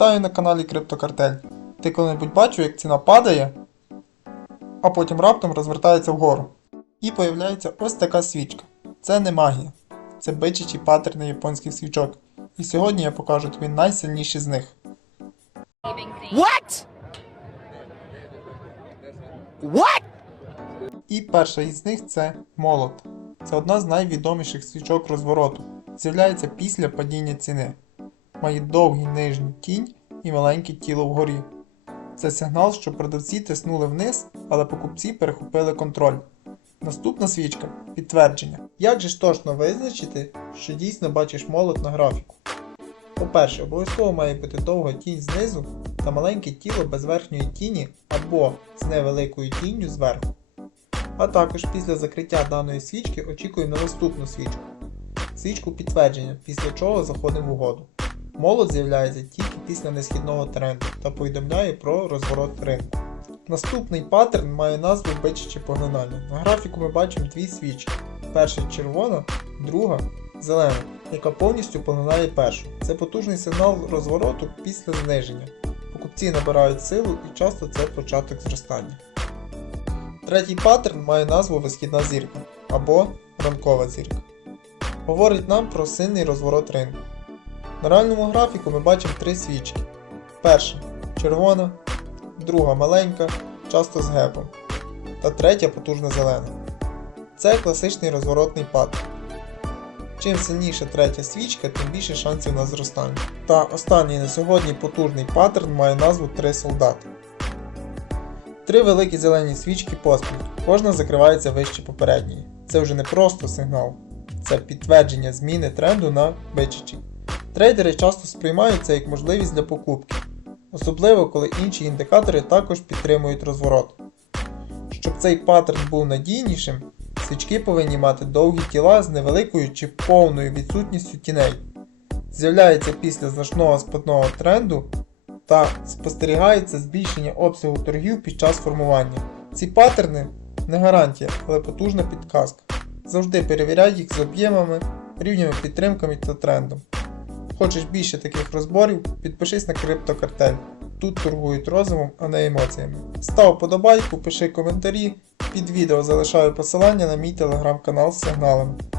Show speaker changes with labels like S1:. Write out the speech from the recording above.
S1: Вітаю на каналі Криптокартель. Ти коли-небудь бачив, як ціна падає, а потім раптом розвертається вгору. І появляється ось така свічка. Це не магія. Це бичачі паттерни японських свічок. І сьогодні я покажу тобі найсильніші з них.
S2: What? What?
S1: І перша із них це молот. Це одна з найвідоміших свічок розвороту. З'являється після падіння ціни. Має довгий нижній кінь і маленьке тіло вгорі. Це сигнал, що продавці тиснули вниз, але покупці перехопили контроль. Наступна свічка підтвердження. Як же ж точно визначити, що дійсно бачиш молот на графіку? По-перше, обов'язково має бути довга тінь знизу та маленьке тіло без верхньої тіні або з невеликою тінню зверху. А також після закриття даної свічки очікуємо на наступну свічку. Свічку підтвердження, після чого заходимо в угоду. Молот з'являється тільки після несхідного тренду та повідомляє про розворот ринку. Наступний паттерн має назву бичаче поглинання. На графіку ми бачимо дві свічки. Перша червона, друга зелена, яка повністю поглинає першу. Це потужний сигнал розвороту після зниження. Покупці набирають силу і часто це початок зростання. Третій паттерн має назву висхідна зірка або ранкова зірка. Говорить нам про сильний розворот ринку. На реальному графіку ми бачимо три свічки. Перша червона, друга маленька, часто з гепом, та третя потужна зелена. Це класичний розворотний паттерн. Чим сильніша третя свічка, тим більше шансів на зростання. Та останній на сьогодні потужний паттерн має назву Три солдати. Три великі зелені свічки поспіль, кожна закривається вище попередньої. Це вже не просто сигнал, це підтвердження зміни тренду на бичачі. Трейдери часто сприймають це як можливість для покупки, особливо коли інші індикатори також підтримують розворот. Щоб цей паттерн був надійнішим, свічки повинні мати довгі тіла з невеликою чи повною відсутністю тіней. З'являється після значного спадного тренду та спостерігається збільшення обсягу торгів під час формування. Ці паттерни не гарантія, але потужна підказка. Завжди перевіряй їх з об'ємами, рівнями підтримками та трендом. Хочеш більше таких розборів? Підпишись на криптокартель. Тут торгують розумом, а не емоціями. Став подобайку, пиши коментарі. Під відео залишаю посилання на мій телеграм-канал з сигналами.